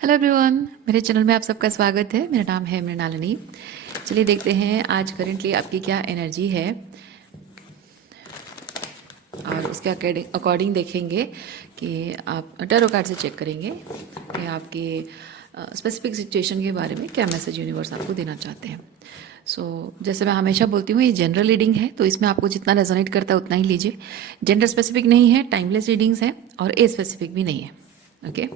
Hello everyone, मेरे channel में आप सबका स्वागत है। मेरा नाम है मृणालिनी। चलिए देखते हैं आज करेंटली आपकी क्या एनर्जी है और उसके अकॉर्डिंग देखेंगे कि आप टैरो कार्ड से चेक करेंगे कि आपके स्पेसिफिक सिचुएशन के बारे में क्या मैसेज यूनिवर्स आपको देना चाहते हैं। जैसे मैं हमेशा बोलती हूँ, ये जनरल रीडिंग है, तो इसमें आपको जितना रेजोनेट करता है उतना ही लीजिए। जेंडर स्पेसिफिक नहीं है, टाइमलेस रीडिंग्स हैं और एज स्पेसिफिक भी नहीं है। ओके,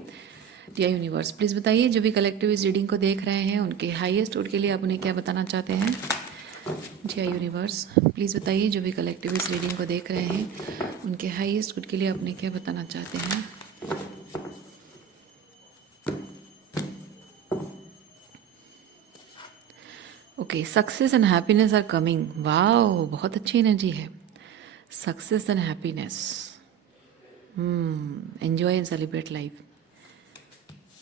डियर यूनिवर्स प्लीज़ बताइए, जो भी कलेक्टिव इस रीडिंग को देख रहे हैं उनके हाईएस्ट गुड के लिए आप उन्हें क्या बताना चाहते हैं। डियर यूनिवर्स प्लीज़ बताइए, जो भी कलेक्टिव इस रीडिंग को देख रहे हैं उनके हाईएस्ट गुड के लिए आप उन्हें क्या बताना चाहते हैं। Okay, success and happiness are coming. Wow, बहुत अच्छी एनर्जी है। Success and happiness, enjoy and celebrate life.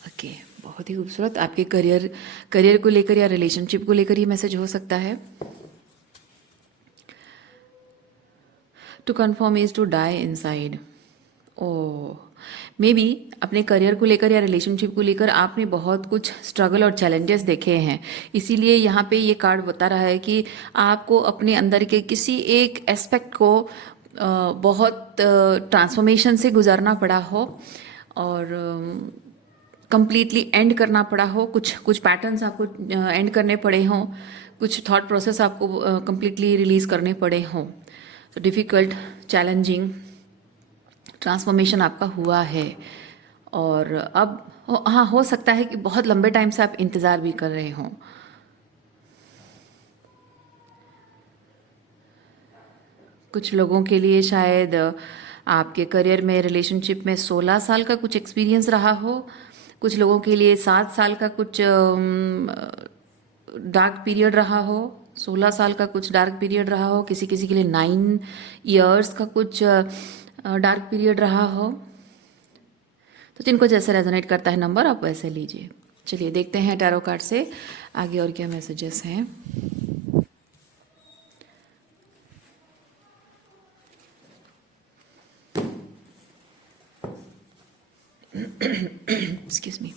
Okay, बहुत ही खूबसूरत। आपके करियर को लेकर या रिलेशनशिप को लेकर ये मैसेज हो सकता है। To confirm is to die inside. Oh, maybe अपने करियर को लेकर या रिलेशनशिप को लेकर आपने बहुत कुछ स्ट्रगल और चैलेंजेस देखे हैं, इसीलिए यहाँ पे ये कार्ड बता रहा है कि आपको अपने अंदर के किसी एक एस्पेक्ट को बहुत ट्रांसफॉर्मेशन से गुजरना पड़ा हो और कंप्लीटली एंड करना पड़ा हो। कुछ कुछ पैटर्न्स आपको एंड करने पड़े हों, कुछ थॉट प्रोसेस आपको कंप्लीटली रिलीज करने पड़े हों। तो डिफ़िकल्ट, चैलेंजिंग ट्रांसफॉर्मेशन आपका हुआ है और अब हाँ, हो सकता है कि बहुत लंबे टाइम से आप इंतज़ार भी कर रहे हों। कुछ लोगों के लिए शायद आपके करियर में, रिलेशनशिप में 16 साल का कुछ एक्सपीरियंस रहा हो। कुछ लोगों के लिए 7 साल का कुछ डार्क पीरियड रहा हो। 16 साल का कुछ डार्क पीरियड रहा हो। किसी किसी के लिए 9 ईयर्स का कुछ डार्क पीरियड रहा हो। तो जिनको जैसे रेजोनेट करता है नंबर, आप वैसे लीजिए। चलिए देखते हैं टैरो कार्ड से आगे और क्या मैसेजेस हैं। Excuse me.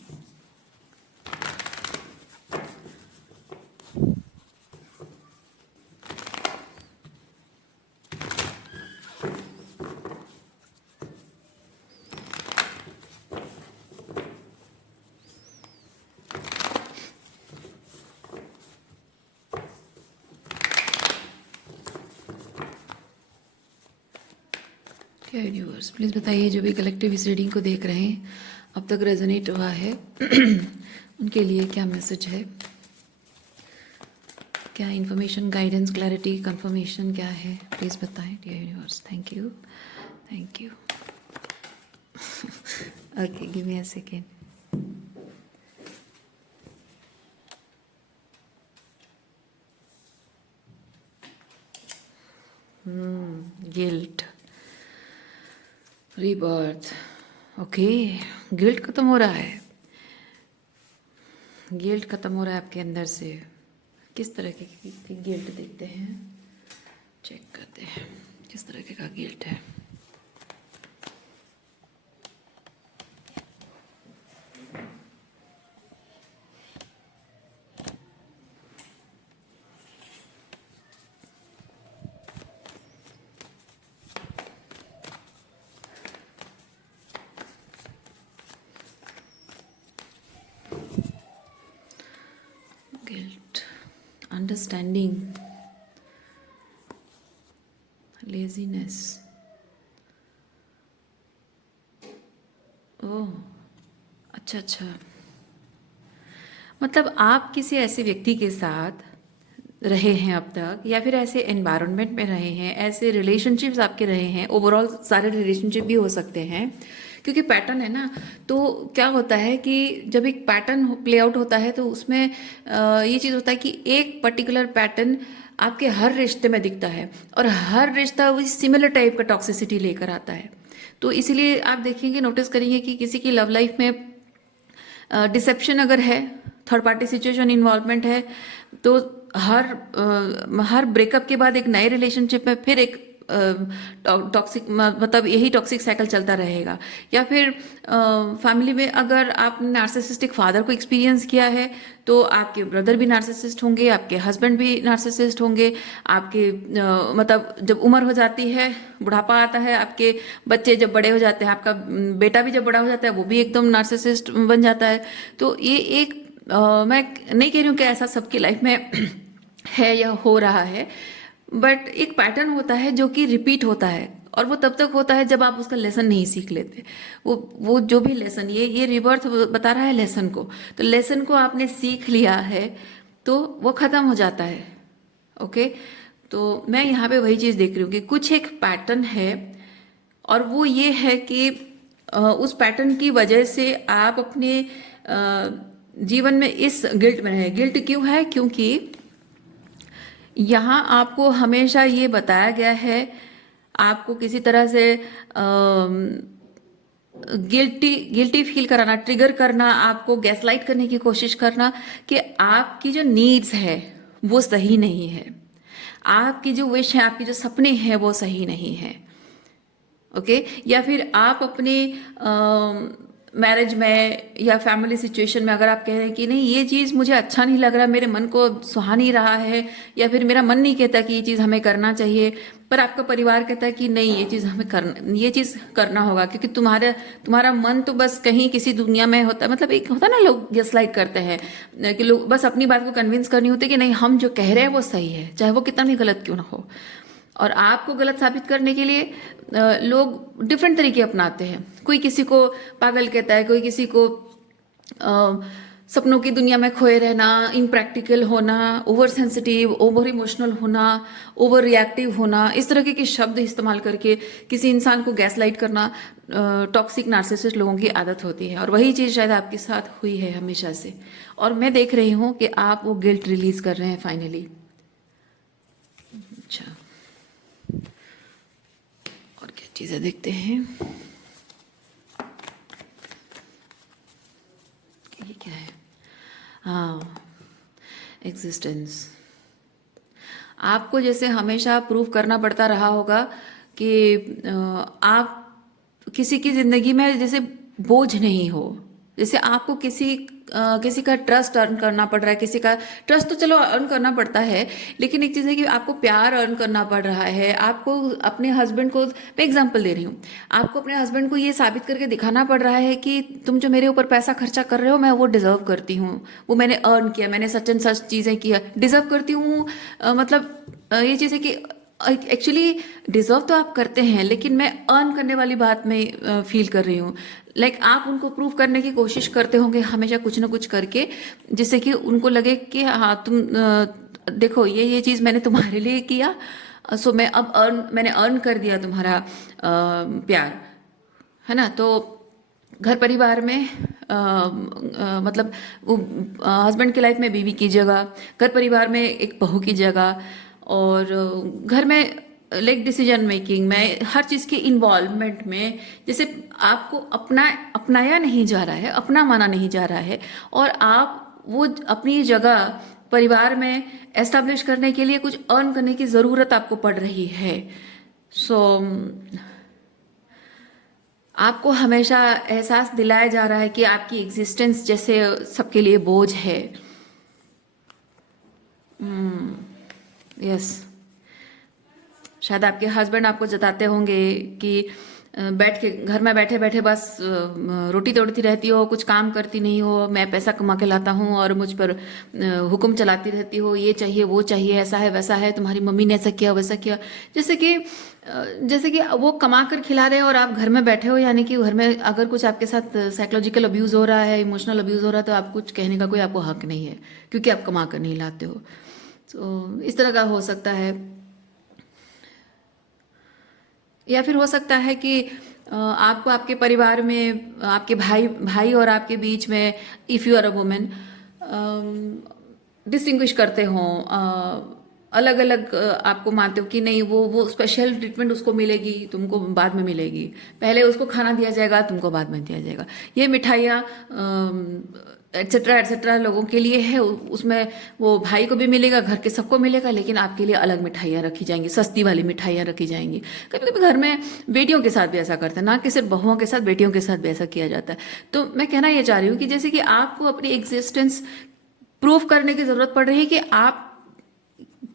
यूनिवर्स प्लीज़ बताइए, जो भी कलेक्टिव इस रीडिंग को देख रहे हैं, अब तक रेजोनेट हुआ है उनके लिए क्या मैसेज है, क्या इन्फॉर्मेशन, गाइडेंस, क्लैरिटी, कंफर्मेशन क्या है, प्लीज़ बताएं dear universe. Thank you, thank you. Okay, give me a second. Guilt, rebirth. Okay, guilt खत्म हो रहा है। गिल्ट खत्म हो रहा है आपके अंदर से। किस तरह की गिल्ट देखते हैं, चेक करते हैं किस तरह का गिल्ट है। Guilt, understanding, laziness. ओह, अच्छा अच्छा, मतलब आप किसी ऐसे व्यक्ति के साथ रहे हैं अब तक, या फिर ऐसे एनवायरनमेंट में रहे हैं, ऐसे रिलेशनशिप्स आपके रहे हैं। ओवरऑल सारे रिलेशनशिप भी हो सकते हैं, क्योंकि पैटर्न है ना। तो क्या होता है कि जब एक पैटर्न प्ले आउट होता है तो उसमें ये चीज़ होता है कि एक पर्टिकुलर पैटर्न आपके हर रिश्ते में दिखता है और हर रिश्ता वही सिमिलर टाइप का टॉक्सिसिटी लेकर आता है। तो इसीलिए आप देखेंगे, नोटिस करेंगे कि किसी की लव लाइफ में डिसेप्शन अगर है, थर्ड पार्टी सिचुएशन इन्वॉल्वमेंट है, तो हर ब्रेकअप के बाद एक नए रिलेशनशिप में फिर एक टॉक्सिक मतलब यही टॉक्सिक साइकिल चलता रहेगा। या फिर फैमिली में अगर आपने नार्सिसिस्टिक फादर को एक्सपीरियंस किया है तो आपके ब्रदर भी नार्सिसिस्ट होंगे, आपके हस्बैंड भी नार्सिसिस्ट होंगे, आपके मतलब जब उम्र हो जाती है, बुढ़ापा आता है, आपके बच्चे जब बड़े हो जाते हैं, आपका बेटा भी जब बड़ा हो जाता है वो भी एकदम नार्सिसिस्ट बन जाता है। तो ये एक मैं नहीं कह रही हूँ कि ऐसा सबकी लाइफ में है या हो रहा है, बट एक पैटर्न होता है जो कि रिपीट होता है, और वो तब तक होता है जब आप उसका लेसन नहीं सीख लेते। वो जो भी लेसन, ये रिबर्थ बता रहा है लेसन को, तो लेसन को आपने सीख लिया है तो वो खत्म हो जाता है। ओके, तो मैं यहाँ पे वही चीज़ देख रही हूँ कि कुछ एक पैटर्न है, और वो ये है कि उस पैटर्न की वजह से आप अपने जीवन में इस गिल्ट में है। गिल्ट क्यों है? क्योंकि यहाँ आपको हमेशा ये बताया गया है, आपको किसी तरह से गिल्टी फील कराना, ट्रिगर करना, आपको गैसलाइट करने की कोशिश करना कि आपकी जो नीड्स है वो सही नहीं है, आपकी जो विश है, आपके जो सपने हैं वो सही नहीं है। ओके, या फिर आप अपने मैरिज में या फैमिली सिचुएशन में अगर आप कह रहे हैं कि नहीं ये चीज़ मुझे अच्छा नहीं लग रहा, मेरे मन को सुहा नहीं रहा है, या फिर मेरा मन नहीं कहता कि ये चीज़ हमें करना चाहिए, पर आपका परिवार कहता है कि नहीं ये चीज़ करना होगा, क्योंकि तुम्हारा मन तो बस कहीं किसी दुनिया में होता है। मतलब एक होता है ना, लोग गैसलाइट करते हैं कि लोग बस अपनी बात को कन्विंस करनी होती है कि नहीं हम जो कह रहे हैं वो सही है, चाहे वो कितना भी गलत क्यों ना हो। और आपको गलत साबित करने के लिए लोग डिफरेंट तरीके अपनाते हैं। कोई किसी को पागल कहता है, कोई किसी को सपनों की दुनिया में खोए रहना, इम्प्रैक्टिकल होना, ओवर सेंसिटिव, ओवर इमोशनल होना, ओवर रिएक्टिव होना, इस तरह के शब्द इस्तेमाल करके किसी इंसान को गैसलाइट करना टॉक्सिक नार्सिसिस्ट लोगों की आदत होती है। और वही चीज़ शायद आपके साथ हुई है हमेशा से, और मैं देख रही हूँ कि आप वो गिल्ट रिलीज कर रहे हैं फाइनली। अच्छा, और क्या चीज़ें देखते हैं, ये क्या है? हाँ, एग्जिस्टेंस। आपको जैसे हमेशा प्रूव करना पड़ता रहा होगा कि आप किसी की जिंदगी में जैसे बोझ नहीं हो, जैसे आपको किसी का ट्रस्ट अर्न करना पड़ रहा है। किसी का ट्रस्ट तो चलो अर्न करना पड़ता है, लेकिन एक चीज़ है कि आपको प्यार अर्न करना पड़ रहा है। आपको अपने हस्बैंड को, मैं एग्जांपल दे रही हूँ, आपको अपने हस्बैंड को ये साबित करके दिखाना पड़ रहा है कि तुम जो मेरे ऊपर पैसा खर्चा कर रहे हो मैं वो डिजर्व करती हूँ, वो मैंने अर्न किया, मैंने सच एंड सच चीज़ें किया, डिजर्व करती हूँ। मतलब ये चीज़ है कि एक्चुअली डिजर्व तो आप करते हैं, लेकिन मैं अर्न करने वाली बात में फील कर रही हूँ। लाइक आप उनको प्रूव करने की कोशिश करते होंगे हमेशा कुछ ना कुछ करके, जिससे कि उनको लगे कि हाँ तुम देखो ये चीज़ मैंने तुम्हारे लिए किया, सो मैंने अर्न कर दिया तुम्हारा प्यार, है ना। तो घर परिवार में मतलब हस्बैंड की लाइफ में बीवी की जगह, घर परिवार में एक बहू की जगह, और घर में लाइक डिसीजन मेकिंग में, हर चीज़ की इन्वॉल्वमेंट में, जैसे आपको अपनाया नहीं जा रहा है, अपना माना नहीं जा रहा है, और आप वो अपनी जगह परिवार में एस्टैब्लिश करने के लिए कुछ अर्न करने की ज़रूरत आपको पड़ रही है। सो आपको हमेशा एहसास दिलाया जा रहा है कि आपकी एग्जिस्टेंस जैसे सबके लिए बोझ है। यस, शायद आपके हस्बैंड आपको जताते होंगे कि बैठ के घर में बैठे बैठे बस रोटी तोड़ती रहती हो, कुछ काम करती नहीं हो, मैं पैसा कमा के लाता हूँ और मुझ पर हुक्म चलाती रहती हो, ये चाहिए वो चाहिए, ऐसा है वैसा है, तुम्हारी मम्मी ने ऐसा किया वैसा किया। जैसे कि वो कमा कर खिला रहे हैं और आप घर में बैठे हो, यानी कि घर में अगर कुछ आपके साथ साइकोलॉजिकल अब्यूज़ हो रहा है, इमोशनल अब्यूज़ हो रहा है, तो आप कुछ कहने का कोई आपको हक नहीं है, क्योंकि आप कमा कर नहीं लाते हो। तो इस तरह का हो सकता है। या फिर हो सकता है कि आपको आपके परिवार में आपके भाई और आपके बीच में, if you are a women, distinguish करते हों, अलग अलग आपको मानते हो कि नहीं वो स्पेशल ट्रीटमेंट उसको मिलेगी, तुमको बाद में मिलेगी, पहले उसको खाना दिया जाएगा, तुमको बाद में दिया जाएगा, ये मिठाइयाँ एटसेट्रा लोगों के लिए है, उसमें वो भाई को भी मिलेगा, घर के सबको मिलेगा, लेकिन आपके लिए अलग मिठाइयाँ रखी जाएंगी, सस्ती वाली मिठाइयाँ रखी जाएंगी। कभी कभी घर में बेटियों के साथ भी ऐसा करते हैं, ना कि सिर्फ बहुओं के साथ, बेटियों के साथ भी ऐसा किया जाता है। तो मैं कहना ये चाह रही हूँ कि जैसे कि आपको अपनी एग्जिस्टेंस प्रूव करने की जरूरत पड़ रही है कि आप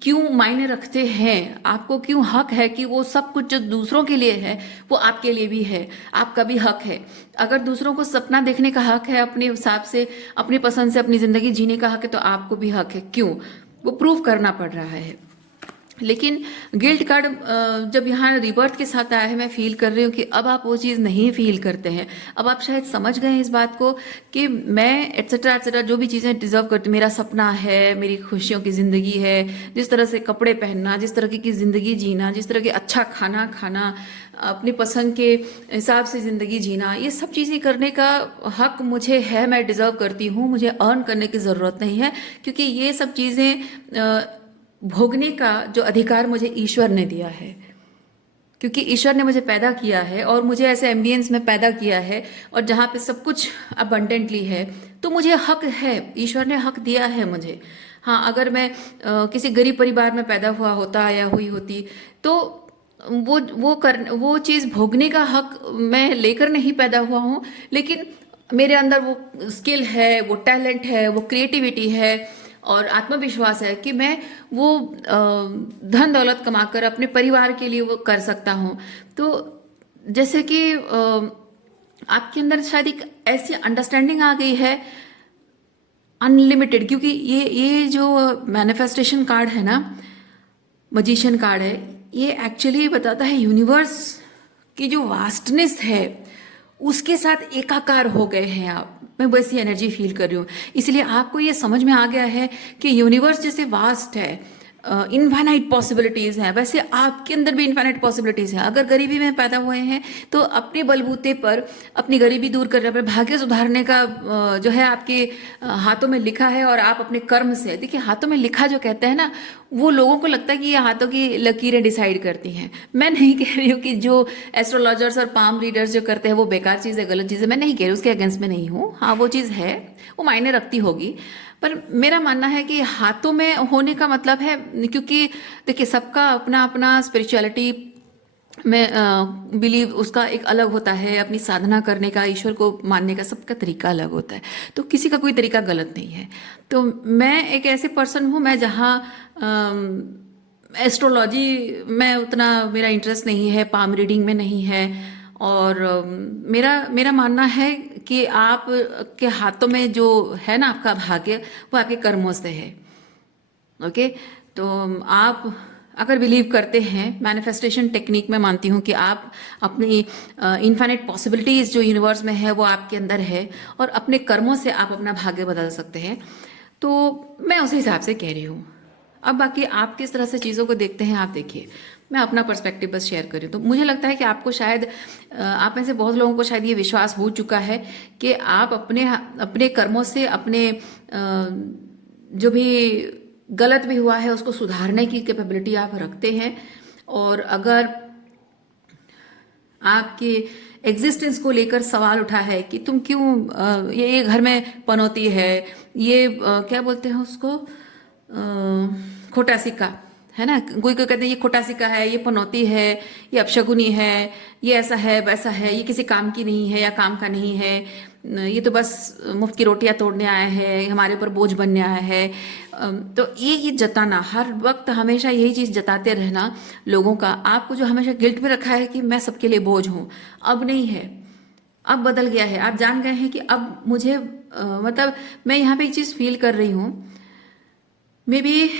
क्यों मायने रखते हैं, आपको क्यों हक है कि वो सब कुछ जो दूसरों के लिए है वो आपके लिए भी है, आपका भी हक है। अगर दूसरों को सपना देखने का हक है, अपने हिसाब से अपनी पसंद से अपनी जिंदगी जीने का हक है, तो आपको भी हक है। क्यों? वो प्रूव करना पड़ रहा है। लेकिन गिल्ट कार्ड जब यहाँ रिबर्थ के साथ आया है, मैं फील कर रही हूँ कि अब आप वो चीज़ नहीं फील करते हैं। अब आप शायद समझ गए हैं इस बात को कि मैं एट्सेट्रा जो भी चीज़ें डिजर्व करती, मेरा सपना है, मेरी खुशियों की ज़िंदगी है, जिस तरह से कपड़े पहनना, जिस तरह की ज़िंदगी जीना, जिस तरह के अच्छा खाना खाना, अपनी पसंद के हिसाब से ज़िंदगी जीना, ये सब चीज़ें करने का हक मुझे है, मैं डिज़र्व करती हूँ, मुझे अर्न करने की ज़रूरत नहीं है, क्योंकि ये सब चीज़ें भोगने का जो अधिकार मुझे ईश्वर ने दिया है। क्योंकि ईश्वर ने मुझे पैदा किया है और मुझे ऐसे एम्बियंस में पैदा किया है और जहाँ पे सब कुछ अबंडेंटली है, तो मुझे हक है, ईश्वर ने हक दिया है मुझे। हाँ, अगर मैं किसी गरीब परिवार में पैदा हुआ होता या हुई होती, तो वो चीज़ भोगने का हक मैं लेकर नहीं पैदा हुआ हूँ, लेकिन मेरे अंदर वो स्किल है, वो टैलेंट है, वो क्रिएटिविटी है और आत्मविश्वास है कि मैं वो धन दौलत कमाकर अपने परिवार के लिए वो कर सकता हूँ। तो जैसे कि आपके अंदर शायद एक ऐसी अंडरस्टैंडिंग आ गई है अनलिमिटेड, क्योंकि ये जो मैनिफेस्टेशन कार्ड है ना, मजिशियन कार्ड है, ये एक्चुअली बताता है यूनिवर्स की जो वास्टनेस है उसके साथ एकाकार हो गए हैं आप। मैं वैसी एनर्जी फील कर रही हूँ, इसलिए आपको ये समझ में आ गया है कि यूनिवर्स जैसे वास्ट है, इनफाइनाइट पॉसिबिलिटीज हैं, वैसे आपके अंदर भी इनफाइनाइट पॉसिबिलिटीज हैं। अगर गरीबी में पैदा हुए हैं तो अपने बलबूते पर अपनी गरीबी दूर करने, अपने भाग्य सुधारने का जो है आपके हाथों में लिखा है। और आप अपने कर्म से, देखिए हाथों में लिखा जो कहते हैं ना, वो लोगों को लगता है कि ये हाथों की लकीरें डिसाइड करती हैं। मैं नहीं कह रही हूँ कि जो एस्ट्रोलॉजर्स और पाम रीडर्स जो करते हैं वो बेकार चीज़ है, गलत चीज़ है, मैं नहीं कह रही, उसके अगेंस्ट में नहीं हूँ। हाँ, वो चीज़ है, वो मायने रखती होगी, पर मेरा मानना है कि हाथों में होने का मतलब है, क्योंकि देखिए सबका अपना अपना स्पिरिचुअलिटी में बिलीव उसका एक अलग होता है, अपनी साधना करने का, ईश्वर को मानने का सबका तरीका अलग होता है, तो किसी का कोई तरीका गलत नहीं है। तो मैं एक ऐसे पर्सन हूँ, मैं जहाँ एस्ट्रोलॉजी में उतना मेरा इंटरेस्ट नहीं है, पाम रीडिंग में नहीं है, और मेरा मेरा मानना है कि आप के हाथों में जो है ना आपका भाग्य, वो आपके कर्मों से है। ओके, तो आप अगर बिलीव करते हैं, मैनिफेस्टेशन टेक्निक में मानती हूँ कि आप अपनी इनफाइनाइट पॉसिबिलिटीज़ जो यूनिवर्स में है वो आपके अंदर है, और अपने कर्मों से आप अपना भाग्य बदल सकते हैं। तो मैं उस हिसाब से कह रही हूँ। अब बाकी आप किस तरह से चीज़ों को देखते हैं, आप देखिए, मैं अपना पर्सपेक्टिव बस शेयर कर रही हूँ। तो मुझे लगता है कि आपको शायद आप में से बहुत लोगों को शायद ये विश्वास हो चुका है कि आप अपने अपने कर्मों से, अपने जो भी गलत भी हुआ है उसको सुधारने की कैपेबिलिटी आप रखते हैं। और अगर आपके एग्जिस्टेंस को लेकर सवाल उठा है कि तुम क्यों ये घर में पनौती है, ये क्या बोलते हैं उसको, खोटा सिक्का है ना, कोई कोई कहते हैं ये खोटा सिक्का है, ये पनौती है, ये अपशगुनी है, ये ऐसा है वैसा है, ये किसी काम की नहीं है या काम का नहीं है, ये तो बस मुफ्त की रोटियां तोड़ने आया है, हमारे ऊपर बोझ बनने आया है। तो ये जताना, हर वक्त हमेशा यही चीज़ जताते रहना लोगों का, आपको जो हमेशा गिल्ट में रखा है कि मैं सबके लिए बोझ हूँ, अब नहीं है, अब बदल गया है। आप जान गए हैं कि अब मुझे मतलब मैं यहाँ पे एक चीज़ फील कर रही हूँ, मे बी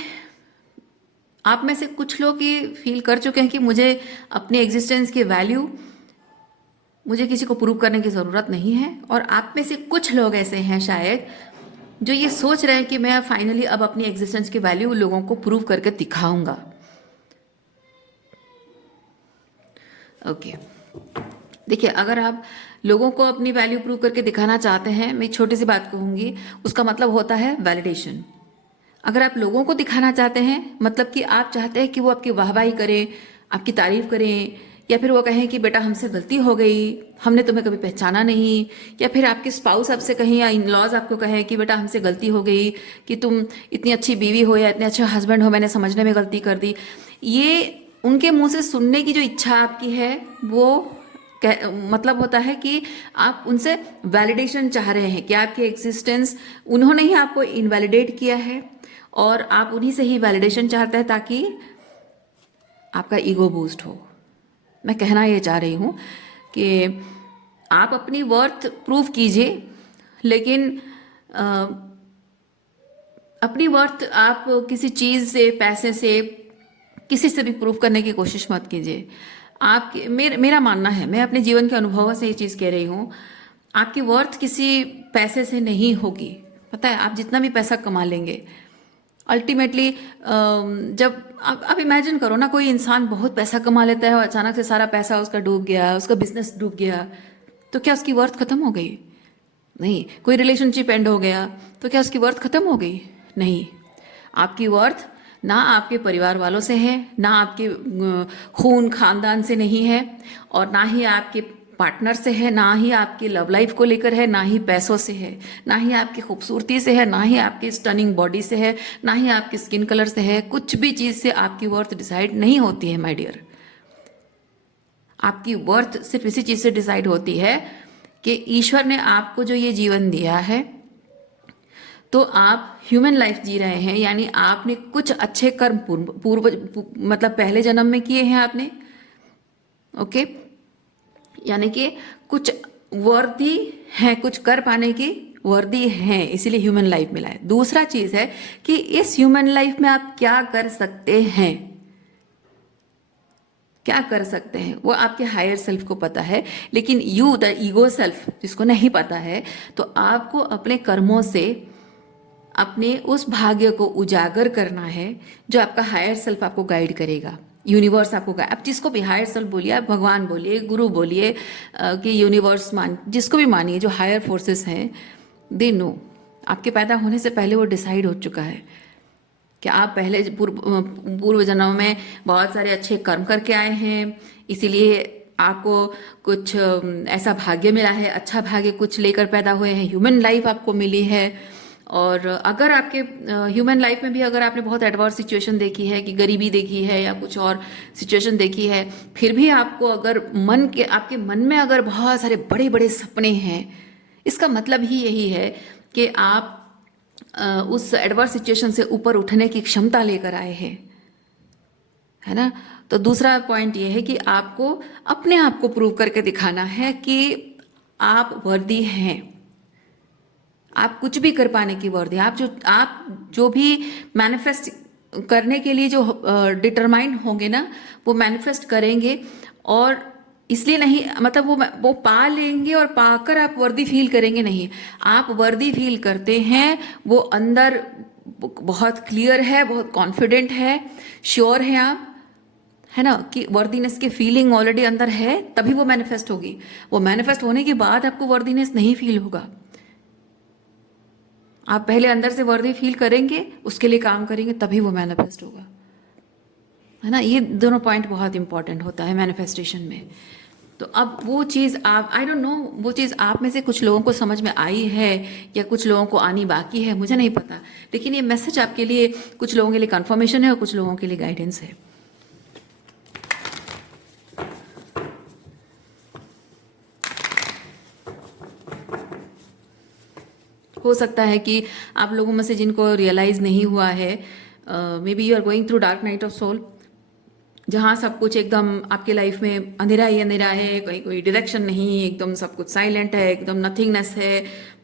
आप में से कुछ लोग ये फील कर चुके हैं कि मुझे अपने एग्जिस्टेंस की वैल्यू, मुझे किसी को प्रूव करने की ज़रूरत नहीं है। और आप में से कुछ लोग ऐसे हैं शायद जो ये सोच रहे हैं कि मैं फाइनली अब अपनी एग्जिस्टेंस की वैल्यू लोगों को प्रूव करके दिखाऊंगा। ओके, देखिए, अगर आप लोगों को अपनी वैल्यू प्रूव करके दिखाना चाहते हैं, मैं छोटी सी बात कहूँगी, उसका मतलब होता है वैलिडेशन। अगर आप लोगों को दिखाना चाहते हैं, मतलब कि आप चाहते हैं कि वो आपकी वाहवाही करें, आपकी तारीफ करें, या फिर वो कहें कि बेटा हमसे गलती हो गई, हमने तुम्हें कभी पहचाना नहीं, या फिर आपके स्पाउस आपसे कहें या इन लॉज आपको कहें कि बेटा हमसे गलती हो गई, कि तुम इतनी अच्छी बीवी हो या इतने अच्छे हस्बैंड हो, मैंने समझने में गलती कर दी। ये उनके मुंह से सुनने की जो इच्छा आपकी है वो मतलब होता है कि आप उनसे वैलिडेशन चाह रहे हैं कि आपके एग्जिस्टेंस, उन्होंने ही आपको इनवैलिडेट किया है और आप उन्हीं से ही वैलिडेशन चाहते हैं ताकि आपका ईगो बूस्ट हो। मैं कहना ये चाह रही हूँ कि आप अपनी वर्थ प्रूव कीजिए, लेकिन अ, अपनी वर्थ आप किसी चीज़ से, पैसे से, किसी से भी प्रूव करने की कोशिश मत कीजिए। आप मेरा मानना है, मैं अपने जीवन के अनुभवों से ये चीज़ कह रही हूँ, आपकी वर्थ किसी पैसे से नहीं होगी। पता है, आप जितना भी पैसा कमा लेंगे अल्टीमेटली, जब आप इमेजिन करो ना, कोई इंसान बहुत पैसा कमा लेता है और अचानक से सारा पैसा उसका डूब गया, उसका बिजनेस डूब गया, तो क्या उसकी वर्थ खत्म हो गई? नहीं। कोई रिलेशनशिप एंड हो गया तो क्या उसकी वर्थ खत्म हो गई? नहीं। आपकी वर्थ ना आपके परिवार वालों से है, ना आपके खून खानदान से नहीं है, और ना ही आपके पार्टनर से है, ना ही आपकी लव लाइफ को लेकर है, ना ही पैसों से है, ना ही आपकी खूबसूरती से है, ना ही आपकी स्टनिंग बॉडी से है, ना ही आपकी स्किन कलर से है। कुछ भी चीज़ से आपकी वर्थ डिसाइड नहीं होती है माय डियर। आपकी वर्थ सिर्फ इसी चीज़ से डिसाइड होती है कि ईश्वर ने आपको जो ये जीवन दिया है, तो आप ह्यूमन लाइफ जी रहे हैं, यानी आपने कुछ अच्छे कर्म मतलब पहले जन्म में किए हैं आपने, ओके, यानी कि कुछ वर्दी हैं, कुछ कर पाने की वर्दी हैं, इसीलिए ह्यूमन लाइफ मिला है। दूसरा चीज है कि इस ह्यूमन लाइफ में आप क्या कर सकते हैं, क्या कर सकते हैं वो आपके हायर सेल्फ को पता है, लेकिन यू द ईगो सेल्फ जिसको नहीं पता है, तो आपको अपने कर्मों से अपने उस भाग्य को उजागर करना है जो आपका हायर सेल्फ आपको गाइड करेगा। यूनिवर्स आपको गाइड, आप जिसको भी हायर सेल्फ बोलिए, आप भगवान बोलिए, गुरु बोलिए, कि यूनिवर्स मान, जिसको भी मानिए, जो हायर फोर्सेस हैं, दे नो। आपके पैदा होने से पहले वो डिसाइड हो चुका है कि आप पहले पूर्व जन्म में बहुत सारे अच्छे कर्म करके आए हैं, इसीलिए आपको कुछ ऐसा भाग्य मिला है, अच्छा भाग्य कुछ लेकर पैदा हुए हैं, ह्यूमन लाइफ आपको मिली है। और अगर आपके ह्यूमन लाइफ में भी अगर आपने बहुत एडवर्स सिचुएशन देखी है, कि गरीबी देखी है या कुछ और सिचुएशन देखी है, फिर भी आपको अगर आपके मन में अगर बहुत सारे बड़े बड़े सपने हैं, इसका मतलब ही यही है कि आप उस एडवर्स सिचुएशन से ऊपर उठने की क्षमता लेकर आए हैं, है ना। तो दूसरा पॉइंट ये है कि आपको अपने आप को प्रूव करके दिखाना है कि आप वर्दी हैं, आप कुछ भी कर पाने की वर्दी। आप जो भी मैनिफेस्ट करने के लिए जो डिटरमाइंड होंगे ना, वो मैनिफेस्ट करेंगे, और इसलिए नहीं, मतलब वो पा लेंगे और पाकर आप वर्दी फील करेंगे, नहीं। आप वर्दी फील करते हैं, वो अंदर बहुत क्लियर है, बहुत कॉन्फिडेंट है, श्योर है आप, है ना, कि वर्दीनेस की फीलिंग ऑलरेडी अंदर है, तभी वो मैनिफेस्ट होगी। वो मैनिफेस्ट होने के बाद आपको वर्दीनेस नहीं फील होगा। आप पहले अंदर से वर्दी फील करेंगे, उसके लिए काम करेंगे, तभी वो मैनिफेस्ट होगा, है ना। ये दोनों पॉइंट बहुत इंपॉर्टेंट होता है मैनिफेस्टेशन में। तो अब वो चीज़ आप, आई डोंट नो, वो चीज़ आप में से कुछ लोगों को समझ में आई है या कुछ लोगों को आनी बाकी है, मुझे नहीं पता, लेकिन ये मैसेज आपके लिए, कुछ लोगों के लिए कंफर्मेशन है और कुछ लोगों के लिए गाइडेंस है। हो सकता है कि आप लोगों में से जिनको रियलाइज़ नहीं हुआ है, maybe you are going through dark night of soul, जहाँ सब कुछ एकदम आपके लाइफ में अंधेरा ही अंधेरा है, कहीं कोई डायरेक्शन नहीं, एकदम सब कुछ साइलेंट है, एकदम नथिंगनेस है,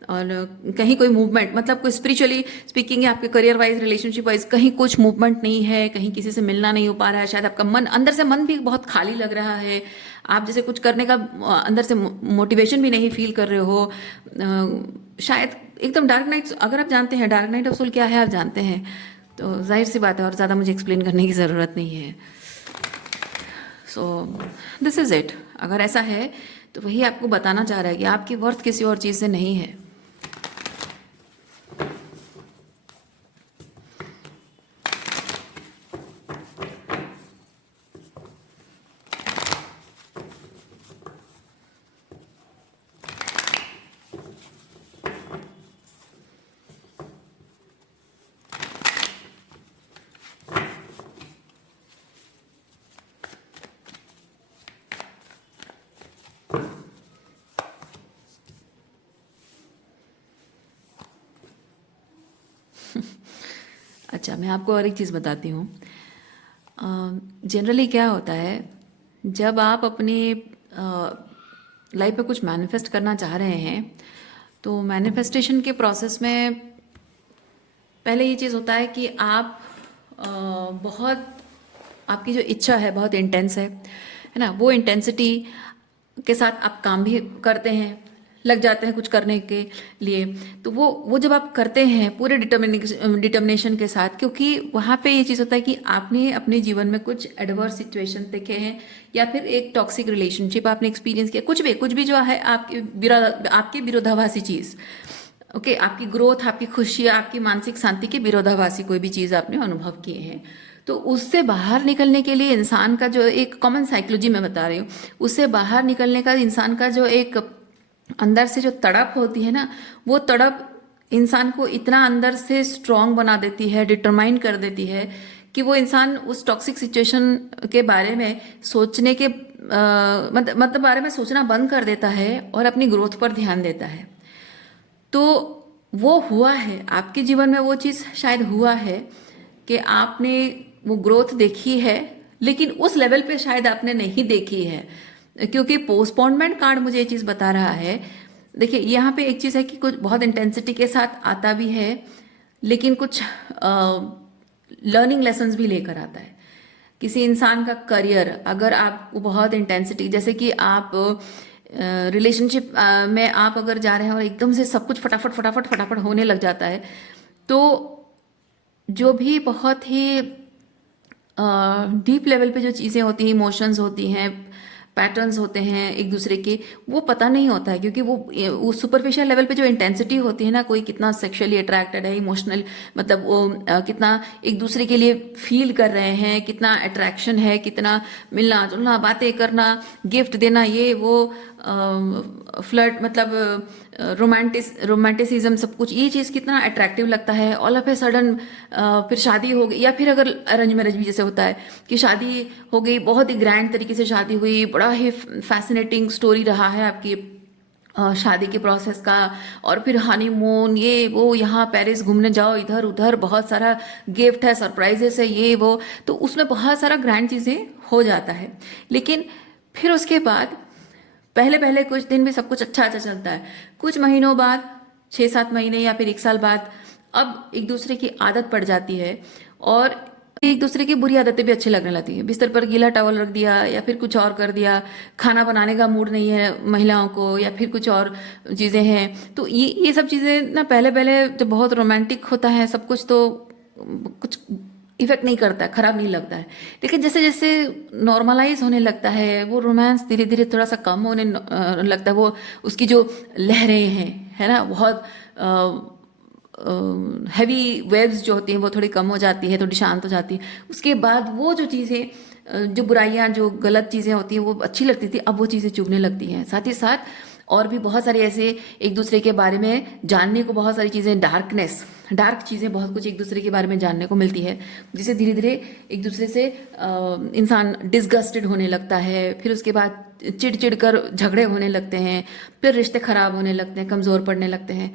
और कहीं कोई मूवमेंट, मतलब कोई स्पिरिचुअली स्पीकिंग है, आपके करियर वाइज, रिलेशनशिप वाइज कहीं कुछ मूवमेंट नहीं है, कहीं किसी से मिलना नहीं हो पा रहा है, शायद आपका मन, अंदर से मन भी बहुत खाली लग रहा है, आप जैसे कुछ करने का अंदर से मोटिवेशन भी नहीं फील कर रहे हो, शायद एकदम डार्क नाइट। अगर आप जानते हैं डार्क नाइट ऑफ सोल क्या है, आप जानते हैं, तो जाहिर सी बात है, और ज़्यादा मुझे एक्सप्लेन करने की ज़रूरत नहीं है। So this is it. अगर ऐसा है तो वही आपको बताना चाह रहा है कि आपकी वर्थ किसी और चीज़ से नहीं है। अच्छा, मैं आपको और एक चीज़ बताती हूँ। जनरली क्या होता है, जब आप अपनी लाइफ में कुछ मैनिफेस्ट करना चाह रहे हैं, तो मैनिफेस्टेशन के प्रोसेस में पहले ये चीज़ होता है कि आप बहुत, आपकी जो इच्छा है बहुत इंटेंस है ना, वो इंटेंसिटी के साथ आप काम भी करते हैं, लग जाते हैं कुछ करने के लिए। तो वो जब आप करते हैं पूरे डिटर्मिनेशन के साथ, क्योंकि वहाँ पे ये चीज़ होता है कि आपने अपने जीवन में कुछ एडवर्स सिचुएशन देखे हैं, या फिर एक टॉक्सिक रिलेशनशिप आपने एक्सपीरियंस किया, कुछ भी जो है आपके विरोधाभासी चीज़, ओके, आपकी ग्रोथ, आपकी खुशी, आपकी मानसिक शांति के विरोधाभासी कोई भी चीज़ आपने अनुभव किए हैं। तो उससे बाहर निकलने के लिए इंसान का जो एक कॉमन साइकोलॉजी में बता रही हूँ, उससे बाहर निकलने का इंसान का जो एक अंदर से जो तड़प होती है ना, वो तड़प इंसान को इतना अंदर से स्ट्रांग बना देती है, डिटरमाइन कर देती है, कि वो इंसान उस टॉक्सिक सिचुएशन के बारे में सोचने के मतलब बारे में सोचना बंद कर देता है और अपनी ग्रोथ पर ध्यान देता है। तो वो हुआ है आपके जीवन में, वो चीज़ शायद हुआ है कि आपने वो ग्रोथ देखी है, लेकिन उस लेवल पे शायद आपने नहीं देखी है, क्योंकि पोस्टपोनमेंट कार्ड मुझे ये चीज़ बता रहा है। देखिए, यहाँ पे एक चीज़ है कि कुछ बहुत इंटेंसिटी के साथ आता भी है, लेकिन कुछ लर्निंग लेसन्स भी लेकर आता है। किसी इंसान का करियर, अगर आपको बहुत इंटेंसिटी, जैसे कि आप रिलेशनशिप में आप अगर जा रहे हैं और एकदम से सब कुछ फटाफट फटाफट फटाफट होने लग जाता है, तो जो भी बहुत ही डीप लेवल पे जो चीज़ें होती हैं, इमोशंस होती हैं, पैटर्न्स होते हैं एक दूसरे के, वो पता नहीं होता है, क्योंकि वो सुपरफिशियल लेवल पे जो इंटेंसिटी होती है ना, कोई कितना सेक्सुअली अट्रैक्टेड है, इमोशनल, मतलब वो कितना एक दूसरे के लिए फील कर रहे हैं, कितना अट्रैक्शन है, कितना मिलना जुलना, बातें करना, गिफ्ट देना, ये वो फ्लर्ट, मतलब रोमांटिसिज्म, सब कुछ, ये चीज़ कितना अट्रैक्टिव लगता है। ऑल ऑफ ए सडन फिर शादी हो गई, या फिर अगर अरेंज मैरिज भी जैसे होता है कि शादी हो गई, बहुत ही ग्रैंड तरीके से शादी हुई, बड़ा ही फैसिनेटिंग स्टोरी रहा है आपकी शादी के प्रोसेस का, और फिर हनीमून, ये वो, यहाँ पेरिस घूमने जाओ, इधर उधर, बहुत सारा गिफ्ट है, सरप्राइजेस है, ये वो, तो उसमें बहुत सारा ग्रैंड चीज़ें हो जाता है। लेकिन फिर उसके बाद पहले पहले कुछ दिन भी सब कुछ अच्छा अच्छा चलता है, कुछ महीनों बाद, 6-7 महीने या फिर 1 साल बाद, अब एक दूसरे की आदत पड़ जाती है, और एक दूसरे की बुरी आदतें भी अच्छी लगने लगती हैं। बिस्तर पर गीला टॉवल रख दिया, या फिर कुछ और कर दिया, खाना बनाने का मूड नहीं है महिलाओं को, या फिर कुछ और चीज़ें हैं। तो ये सब चीज़ें ना, पहले पहले जब बहुत रोमांटिक होता है सब कुछ, तो कुछ इफेक्ट नहीं करता है, खराब नहीं लगता है। लेकिन जैसे जैसे नॉर्मलाइज होने लगता है, वो रोमांस धीरे धीरे थोड़ा सा कम होने लगता है, वो उसकी जो लहरें हैं, है ना, बहुत हैवी वेव्स जो होती हैं, वो थोड़ी कम हो जाती है, थोड़ी शांत हो जाती है। उसके बाद वो जो चीज़ें, जो बुराइयां, जो गलत चीज़ें होती हैं, वो अच्छी लगती थी, अब वो चीज़ें चुभने लगती हैं। साथ ही साथ और भी बहुत सारी ऐसे एक दूसरे के बारे में जानने को, बहुत सारी चीज़ें, डार्क चीज़ें, बहुत कुछ एक दूसरे के बारे में जानने को मिलती है, जिससे धीरे धीरे एक दूसरे से इंसान डिसगस्टेड होने लगता है। फिर उसके बाद चिड़ कर झगड़े होने लगते हैं, फिर रिश्ते खराब होने लगते हैं, कमज़ोर पड़ने लगते हैं।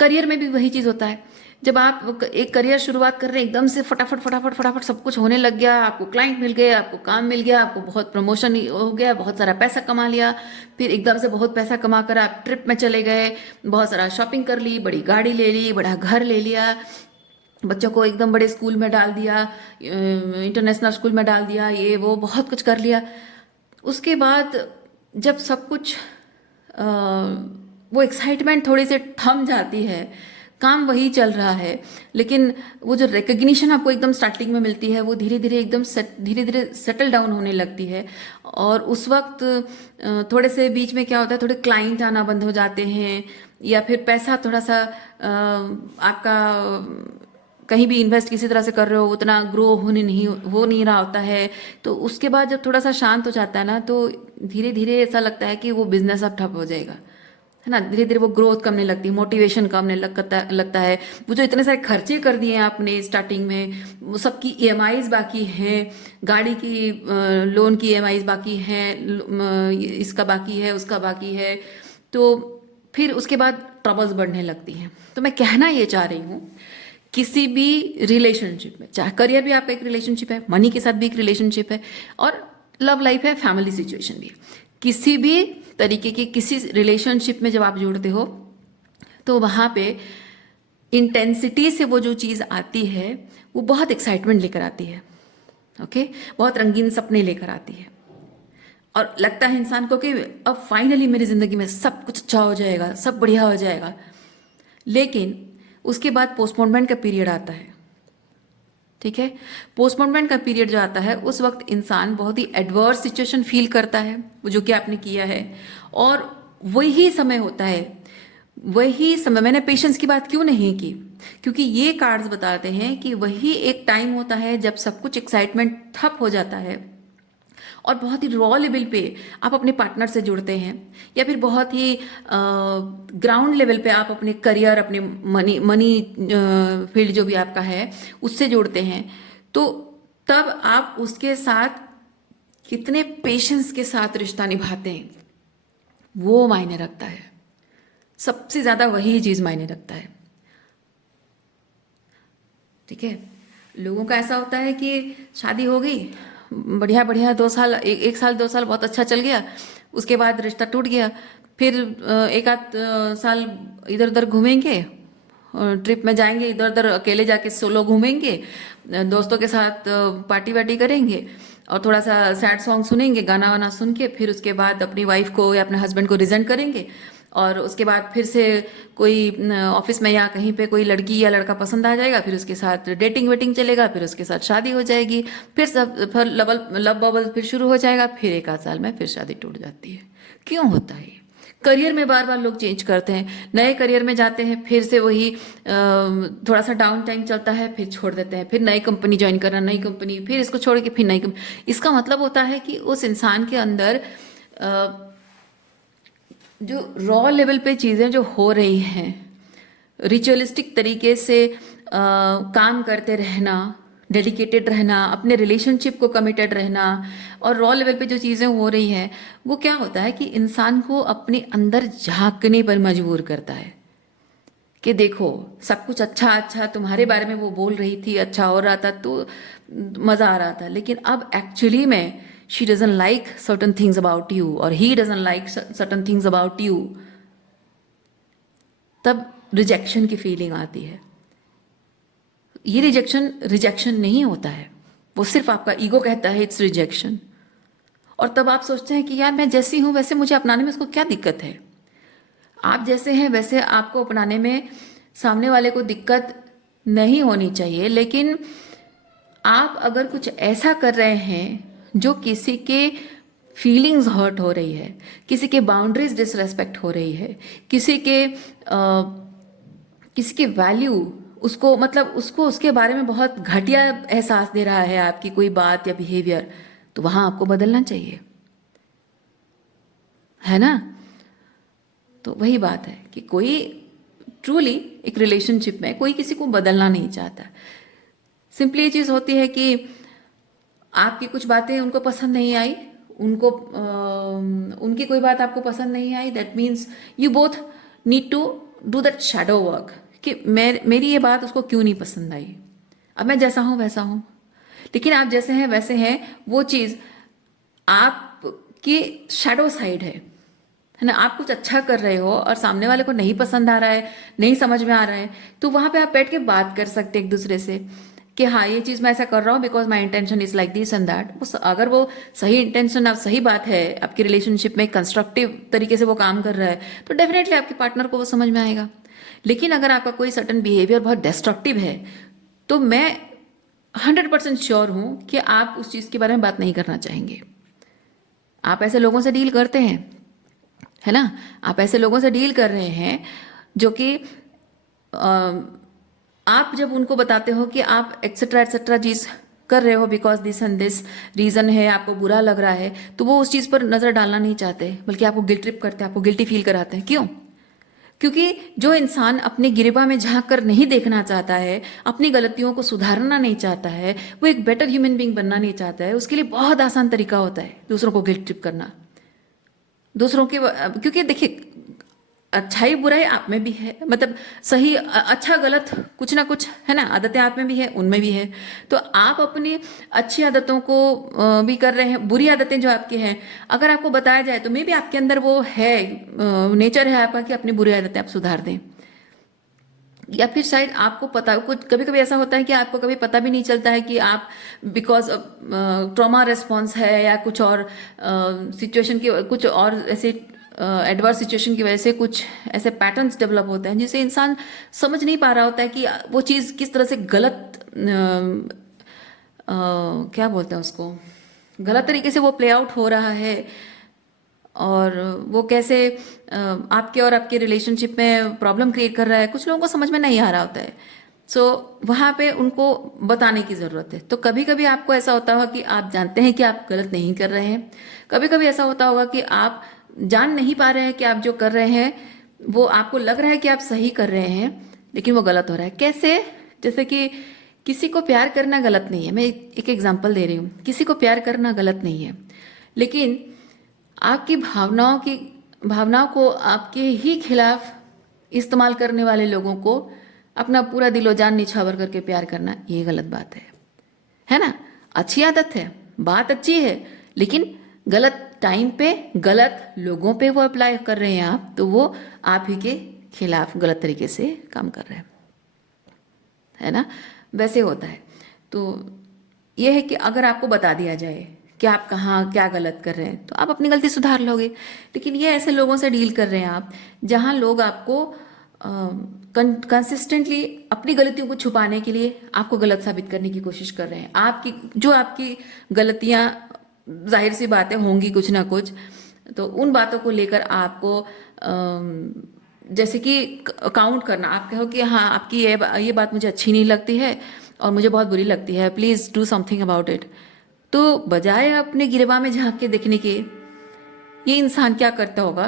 करियर में भी वही चीज़ होता है। जब आप एक करियर शुरुआत कर रहे हैं, एकदम से फटाफट फटाफट फटाफट सब कुछ होने लग गया, आपको क्लाइंट मिल गए, आपको काम मिल गया, आपको बहुत प्रमोशन हो गया, बहुत सारा पैसा कमा लिया, फिर एकदम से बहुत पैसा कमा कर आप ट्रिप में चले गए, बहुत सारा शॉपिंग कर ली, बड़ी गाड़ी ले ली, बड़ा घर ले लिया, बच्चों को एकदम बड़े स्कूल में डाल दिया, इंटरनेशनल स्कूल में डाल दिया, ये वो बहुत कुछ कर लिया। उसके बाद जब सब कुछ अ, वो एक्साइटमेंट थोड़ी सी थम जाती है, काम वही चल रहा है, लेकिन वो जो रिकग्निशन आपको एकदम स्टार्टिंग में मिलती है, वो धीरे धीरे एकदम धीरे धीरे सेटल डाउन होने लगती है। और उस वक्त थोड़े से बीच में क्या होता है, थोड़े क्लाइंट आना बंद हो जाते हैं, या फिर पैसा थोड़ा सा आपका कहीं भी इन्वेस्ट किसी तरह से कर रहे हो, उतना ग्रो हो नहीं रहा होता है। तो उसके बाद जब थोड़ा सा शांत हो जाता है ना, तो धीरे धीरे ऐसा लगता है कि वो बिजनेस अब ठप हो जाएगा, है ना। धीरे धीरे वो ग्रोथ कम नहीं लगती, मोटिवेशन कम नहीं लगता है। वो जो इतने सारे खर्चे कर दिए हैं आपने स्टार्टिंग में, वो सबकी ईएमआईज बाकी हैं, गाड़ी की लोन की ईएमआईज बाकी हैं, इसका बाकी है, उसका बाकी है, तो फिर उसके बाद ट्रबल्स बढ़ने लगती हैं। तो मैं कहना ये चाह रही हूँ किसी भी रिलेशनशिप में, चाहे करियर भी आपका एक रिलेशनशिप है, मनी के साथ भी एक रिलेशनशिप है, और लव लाइफ है, फैमिली सिचुएशन भी है। किसी भी तरीके की किसी रिलेशनशिप में जब आप जुड़ते हो तो वहाँ पे इंटेंसिटी से वो जो चीज़ आती है वो बहुत एक्साइटमेंट लेकर आती है। ओके, बहुत रंगीन सपने लेकर आती है, और लगता है इंसान को कि अब फाइनली मेरी ज़िंदगी में सब कुछ अच्छा हो जाएगा, सब बढ़िया हो जाएगा। लेकिन उसके बाद पोस्टपोनमेंट का पीरियड आता है। ठीक है, पोस्टपोनमेंट का पीरियड जो आता है उस वक्त इंसान बहुत ही एडवर्स सिचुएशन फील करता है, वो जो कि आपने किया है, और वही समय होता है, वही समय। मैंने पेशेंस की बात क्यों नहीं की, क्योंकि ये कार्ड्स बताते हैं कि वही एक टाइम होता है जब सब कुछ एक्साइटमेंट ठप हो जाता है और बहुत ही रॉ लेवल पे आप अपने पार्टनर से जुड़ते हैं, या फिर बहुत ही ग्राउंड लेवल पे आप अपने करियर, अपने मनी मनी फील्ड जो भी आपका है उससे जुड़ते हैं। तो तब आप उसके साथ कितने पेशेंस के साथ रिश्ता निभाते हैं वो मायने रखता है। सबसे ज़्यादा वही चीज़ मायने रखता है। ठीक है, लोगों का ऐसा होता है कि शादी हो गई, बढ़िया बढ़िया 2 साल, एक साल 2 साल बहुत अच्छा चल गया, उसके बाद रिश्ता टूट गया, फिर एक आध साल इधर उधर घूमेंगे, ट्रिप में जाएंगे, इधर उधर अकेले जाके सोलो घूमेंगे, दोस्तों के साथ पार्टी वार्टी करेंगे, और थोड़ा सा सैड सॉन्ग सुनेंगे, गाना वाना सुन के, फिर उसके बाद अपनी वाइफ को या अपने हस्बैंड को रिजेंट करेंगे, और उसके बाद फिर से कोई ऑफिस में या कहीं पे कोई लड़की या लड़का पसंद आ जाएगा, फिर उसके साथ डेटिंग वेटिंग चलेगा, फिर उसके साथ शादी हो जाएगी, फिर सब फिर लव बबल फिर शुरू हो जाएगा, फिर एक आध साल में फिर शादी टूट जाती है। क्यों होता है? करियर में बार बार लोग चेंज करते हैं, नए करियर में जाते हैं, फिर से वही थोड़ा सा डाउन टाइम चलता है, फिर छोड़ देते हैं, फिर नई कंपनी ज्वाइन करना, नई कंपनी, फिर इसको छोड़ के फिर नई कंपनी। इसका मतलब होता है कि उस इंसान के अंदर जो रॉ लेवल पे चीज़ें जो हो रही हैं, रिचुअलिस्टिक तरीके से काम करते रहना, डेडिकेटेड रहना, अपने रिलेशनशिप को कमिटेड रहना, और रॉ लेवल पे जो चीज़ें हो रही हैं वो क्या होता है कि इंसान को अपने अंदर झांकने पर मजबूर करता है कि देखो सब कुछ अच्छा अच्छा तुम्हारे बारे में वो बोल रही थी, अच्छा हो रहा था तो मज़ा आ रहा था, लेकिन अब एक्चुअली में she doesn't like certain things about you, और he doesn't like certain things about you. तब रिजेक्शन की फीलिंग आती है। ये रिजेक्शन रिजेक्शन नहीं होता है, वो सिर्फ आपका ईगो कहता है इट्स रिजेक्शन। और तब आप सोचते हैं कि यार मैं जैसी हूं वैसे मुझे अपनाने में उसको क्या दिक्कत है। आप जैसे हैं वैसे आपको अपनाने में सामने वाले को दिक्कत नहीं होनी चाहिए, लेकिन आप अगर कुछ ऐसा कर रहे हैं जो किसी के फीलिंग्स हर्ट हो रही है, किसी के बाउंड्रीज डिसरेस्पेक्ट हो रही है, किसी के वैल्यू उसको, मतलब उसको उसके बारे में बहुत घटिया एहसास दे रहा है आपकी कोई बात या बिहेवियर, तो वहां आपको बदलना चाहिए, है ना। तो वही बात है कि कोई ट्रूली एक रिलेशनशिप में कोई किसी को बदलना नहीं चाहता। सिंपली ये चीज़ होती है कि आपकी कुछ बातें उनको पसंद नहीं आई, उनको उनकी कोई बात आपको पसंद नहीं आई, that means you both need to do that shadow work कि मेरी ये बात उसको क्यों नहीं पसंद आई। अब मैं जैसा हूँ वैसा हूँ, लेकिन आप जैसे हैं वैसे हैं, वो चीज़ आपकी शैडो साइड है ना। आप कुछ अच्छा कर रहे हो और सामने वाले को नहीं पसंद आ रहा है, नहीं समझ में आ रहा है, तो वहां पे आप बैठ के बात कर सकते एक दूसरे से कि हाँ ये चीज़ मैं ऐसा कर रहा हूँ because my intention is like this and that. अगर वो सही इंटेंशन, आप सही बात है, आपकी रिलेशनशिप में कंस्ट्रक्टिव तरीके से वो काम कर रहा है, तो डेफिनेटली आपके पार्टनर को वो समझ में आएगा। लेकिन अगर आपका कोई सर्टन बिहेवियर बहुत डिस्ट्रक्टिव है, तो मैं 100% श्योर हूं कि आप उस चीज़ के बारे में बात नहीं करना चाहेंगे। आप ऐसे लोगों से डील करते हैं, है ना। आप ऐसे लोगों से डील कर रहे हैं जो कि आप जब उनको बताते हो कि आप एक्सेट्रा चीज़ कर रहे हो because this and this reason है, आपको बुरा लग रहा है, तो वो उस चीज़ पर नज़र डालना नहीं चाहते, बल्कि आपको गिल्ट ट्रिप करते हैं, आपको गिल्टी फील कराते हैं। क्यों? क्योंकि जो इंसान अपने गिरेबा में झांक कर नहीं देखना चाहता है, अपनी गलतियों को सुधारना नहीं चाहता है, वो एक बेटर ह्यूमन बींग बनना नहीं चाहता है, उसके लिए बहुत आसान तरीका होता है दूसरों को गिल्ट ट्रिप करना। दूसरों के, क्योंकि देखिए अच्छाई बुराई आप में भी है, मतलब सही अच्छा गलत कुछ ना कुछ है ना, आदतें आप में भी है उनमें भी है। तो आप अपनी अच्छी आदतों को भी कर रहे हैं, बुरी आदतें जो आपकी हैं अगर आपको बताया जाए तो मे भी आपके अंदर वो है, नेचर है आपका कि अपनी बुरी आदतें आप सुधार दें। या फिर शायद आपको पता, कुछ कभी कभी ऐसा होता है कि आपको कभी पता भी नहीं चलता है कि आप बिकॉज ट्रॉमा रिस्पॉन्स है या कुछ और सिचुएशन की, कुछ और ऐसे एडवर्स सिचुएशन की वजह से कुछ ऐसे पैटर्न्स डेवलप होते हैं जिसे इंसान समझ नहीं पा रहा होता है कि वो चीज़ किस तरह से गलत क्या बोलते हैं उसको, गलत तरीके से वो प्ले आउट हो रहा है, और वो कैसे आपके और आपके रिलेशनशिप में प्रॉब्लम क्रिएट कर रहा है, कुछ लोगों को समझ में नहीं आ रहा होता है। सो वहाँ पे उनको बताने की ज़रूरत है। तो कभी कभी आपको ऐसा होता होगा कि आप जानते हैं कि आप गलत नहीं कर रहे हैं, कभी कभी ऐसा होता होगा कि आप जान नहीं पा रहे हैं कि आप जो कर रहे हैं वो आपको लग रहा है कि आप सही कर रहे हैं लेकिन वो गलत हो रहा है। कैसे? जैसे कि किसी को प्यार करना गलत नहीं है, मैं एक एग्जांपल दे रही हूँ, किसी को प्यार करना गलत नहीं है, लेकिन आपकी भावनाओं को आपके ही खिलाफ इस्तेमाल करने वाले लोगों को अपना पूरा दिलो जान निछावर करके प्यार करना, ये गलत बात है ना? अच्छी आदत है, बात अच्छी है, लेकिन गलत टाइम पे गलत लोगों पे वो अप्लाई कर रहे हैं आप, तो वो आप ही के खिलाफ गलत तरीके से काम कर रहे हैं, है ना? वैसे होता है। तो ये है कि अगर आपको बता दिया जाए कि आप कहाँ क्या गलत कर रहे हैं तो आप अपनी गलती सुधार लोगे, लेकिन ये ऐसे लोगों से डील कर रहे हैं आप जहाँ लोग आपको कंसिस्टेंटली अपनी गलतियों को छुपाने के लिए आपको गलत साबित करने की कोशिश कर रहे हैं। आपकी गलतियाँ जाहिर सी बातें होंगी कुछ ना कुछ, तो उन बातों को लेकर आपको जैसे कि काउंट करना, आप कहो कि हाँ आपकी ये बात मुझे अच्छी नहीं लगती है और मुझे बहुत बुरी लगती है, please do something about it. तो बजाय अपने गिरबा में झांक के देखने के ये इंसान क्या करता होगा,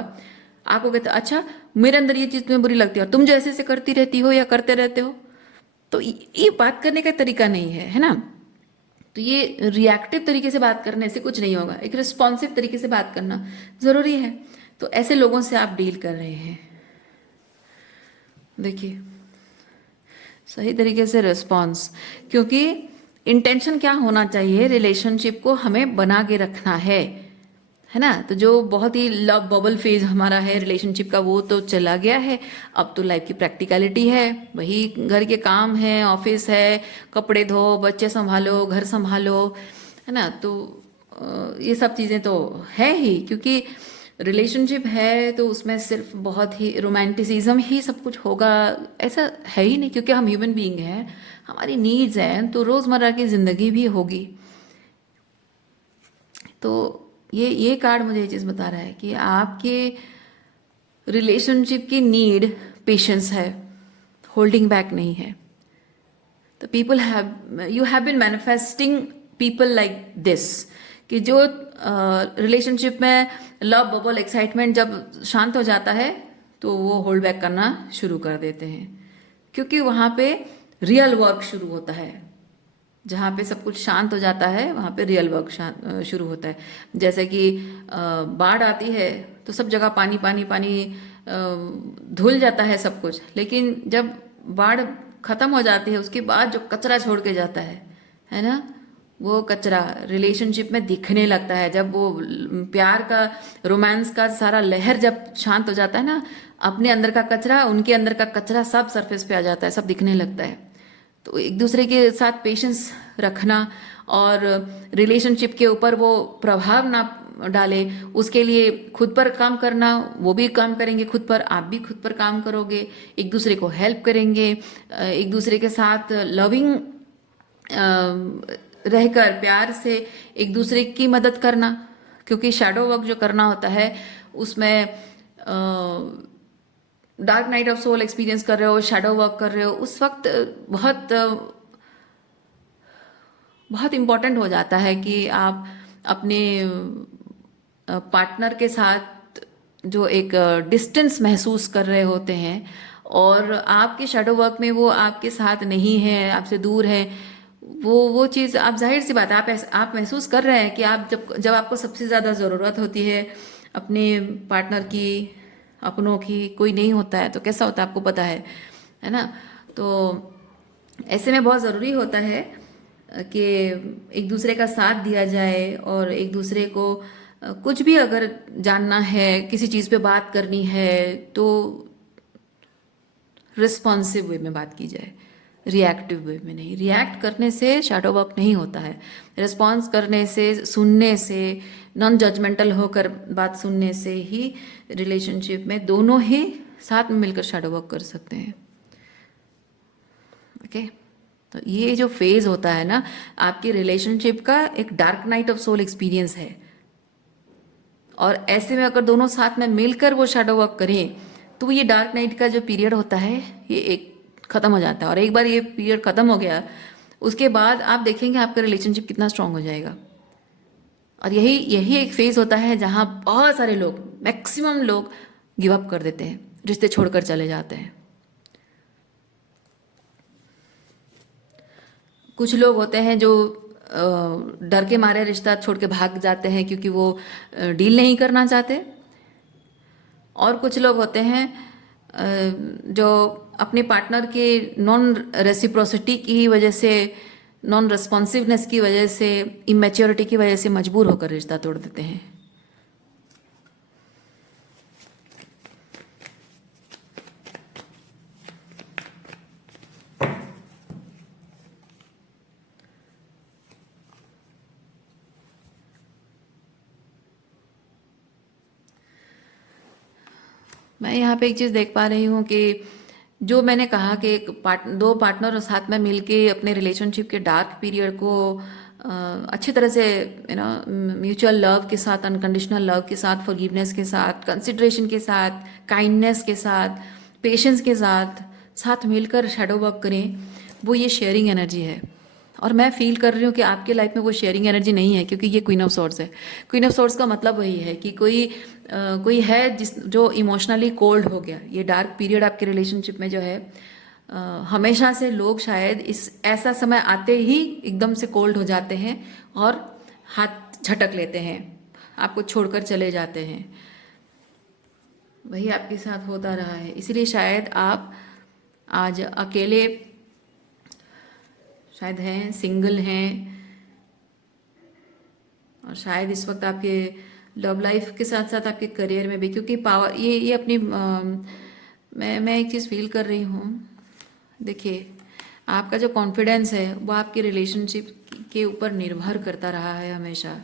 आपको कहता अच्छा मेरे अंदर ये चीज़ तुम्हें बुरी लगती है और तुम जो ऐसे ऐसे करती रहती हो या करते रहते हो, तो ये बात करने का तरीका नहीं है ना? तो ये रिएक्टिव तरीके से बात करने से कुछ नहीं होगा, एक रिस्पॉन्सिव तरीके से बात करना ज़रूरी है। तो ऐसे लोगों से आप डील कर रहे हैं, देखिए सही तरीके से रिस्पॉन्स, क्योंकि इंटेंशन क्या होना चाहिए, रिलेशनशिप को हमें बना के रखना है ना? तो जो बहुत ही लव बबल फेज हमारा है रिलेशनशिप का वो तो चला गया है, अब तो लाइफ की प्रैक्टिकलिटी है, वही घर के काम है, ऑफिस है, कपड़े धो, बच्चे संभालो, घर संभालो, है ना? तो ये सब चीज़ें तो है ही, क्योंकि रिलेशनशिप है तो उसमें सिर्फ बहुत ही रोमांटिसिज्म ही सब कुछ होगा ऐसा है ही नहीं, क्योंकि हम ह्यूमन बीइंग हैं, हमारी नीड्स हैं, तो रोज़मर्रा की ज़िंदगी भी होगी। तो ये कार्ड मुझे ये चीज़ बता रहा है कि आपके रिलेशनशिप की नीड पेशेंस है, होल्डिंग बैक नहीं है। तो people have you have been manifesting people like this, कि जो रिलेशनशिप में लव बबल एक्साइटमेंट जब शांत हो जाता है तो वो होल्ड बैक करना शुरू कर देते हैं, क्योंकि वहाँ पे रियल वर्क शुरू होता है। जहाँ पे सब कुछ शांत हो जाता है वहाँ पे रियल वर्क शुरू होता है। जैसे कि बाढ़ आती है तो सब जगह पानी पानी पानी, धुल जाता है सब कुछ, लेकिन जब बाढ़ खत्म हो जाती है उसके बाद जो कचरा छोड़ के जाता है ना, वो कचरा रिलेशनशिप में दिखने लगता है। जब वो प्यार का रोमांस का सारा लहर जब शांत हो जाता है ना, अपने अंदर का कचरा उनके अंदर का कचरा सब सरफेस पे आ जाता है, सब दिखने लगता है। तो एक दूसरे के साथ पेशेंस रखना और रिलेशनशिप के ऊपर वो प्रभाव ना डाले उसके लिए खुद पर काम करना, वो भी काम करेंगे खुद पर, आप भी खुद पर काम करोगे, एक दूसरे को हेल्प करेंगे, एक दूसरे के साथ लविंग रहकर प्यार से एक दूसरे की मदद करना। क्योंकि शैडो वर्क जो करना होता है उसमें dark night of soul experience कर रहे हो, शैडो वर्क कर रहे हो, उस वक्त बहुत बहुत इम्पॉर्टेंट हो जाता है कि आप अपने पार्टनर के साथ जो एक डिस्टेंस महसूस कर रहे होते हैं और आपके शैडो वर्क में वो आपके साथ नहीं है, आपसे दूर है, वो चीज़ आप जाहिर सी बात है आप महसूस कर रहे हैं कि आप जब जब आपको सबसे ज़्यादा ज़रूरत होती है अपने पार्टनर की, अपनों की कोई नहीं होता है तो कैसा होता है आपको पता है ना। तो ऐसे में बहुत ज़रूरी होता है कि एक दूसरे का साथ दिया जाए, और एक दूसरे को कुछ भी अगर जानना है, किसी चीज़ पे बात करनी है तो रिस्पॉन्सिव वे में बात की जाए, रिएक्टिव वे में नहीं। रिएक्ट करने से शैडो वर्क नहीं होता है। रिस्पॉन्स करने से, सुनने से, नॉन जजमेंटल होकर बात सुनने से ही रिलेशनशिप में दोनों ही साथ में मिलकर शैडो वर्क कर सकते हैं। ओके, तो ये जो फेज होता है ना आपकी रिलेशनशिप का, एक dark night of soul experience है। और ऐसे में अगर दोनों साथ में मिलकर वो शैडो वर्क करें तो ये डार्क नाइट का जो पीरियड होता है ये एक ख़त्म हो जाता है। और एक बार ये पीरियड ख़त्म हो गया उसके बाद आप देखेंगे आपका रिलेशनशिप कितना स्ट्रांग हो जाएगा। और यही यही एक फेज होता है जहाँ बहुत सारे लोग, मैक्सिमम लोग गिव अप कर देते हैं, रिश्ते छोड़कर चले जाते हैं। कुछ लोग होते हैं जो डर के मारे रिश्ता छोड़ के भाग जाते हैं क्योंकि वो डील नहीं करना चाहते। और कुछ लोग होते हैं जो अपने पार्टनर के नॉन रेसिप्रोसिटी की वजह से, नॉन रिस्पॉन्सिवनेस की वजह से, इमेच्योरिटी की वजह से मजबूर होकर रिश्ता तोड़ देते हैं। मैं यहाँ पे एक चीज़ देख पा रही हूँ कि जो मैंने कहा कि दो पार्टनर साथ में मिलके अपने रिलेशनशिप के डार्क पीरियड को अच्छी तरह से म्यूचुअल लव के साथ, अनकंडीशनल लव के साथ, फॉरगिवनेस के साथ, कंसिडरेशन के साथ, काइंडनेस के साथ, पेशेंस के साथ साथ मिलकर शैडो वर्क करें, वो ये शेयरिंग एनर्जी है। और मैं फील कर रही हूँ कि आपके लाइफ में वो शेयरिंग एनर्जी नहीं है, क्योंकि ये क्वीन ऑफ सॉर्ड्स है। क्वीन ऑफ सॉर्ड्स का मतलब वही है कि कोई है जो इमोशनली कोल्ड हो गया। ये डार्क पीरियड आपके रिलेशनशिप में जो है, हमेशा से लोग शायद इस ऐसा समय आते ही एकदम से कोल्ड हो जाते हैं और हाथ झटक लेते हैं, आपको छोड़कर चले जाते हैं। वही आपके साथ होता रहा है, इसलिए शायद आप आज अकेले शायद हैं, सिंगल हैं, और शायद इस वक्त आपके लव लाइफ के साथ साथ आपके करियर में भी, क्योंकि पावर ये अपनी मैं एक चीज़ फील कर रही हूँ। देखिए, आपका जो कॉन्फिडेंस है वो आपके रिलेशनशिप के ऊपर निर्भर करता रहा है हमेशा,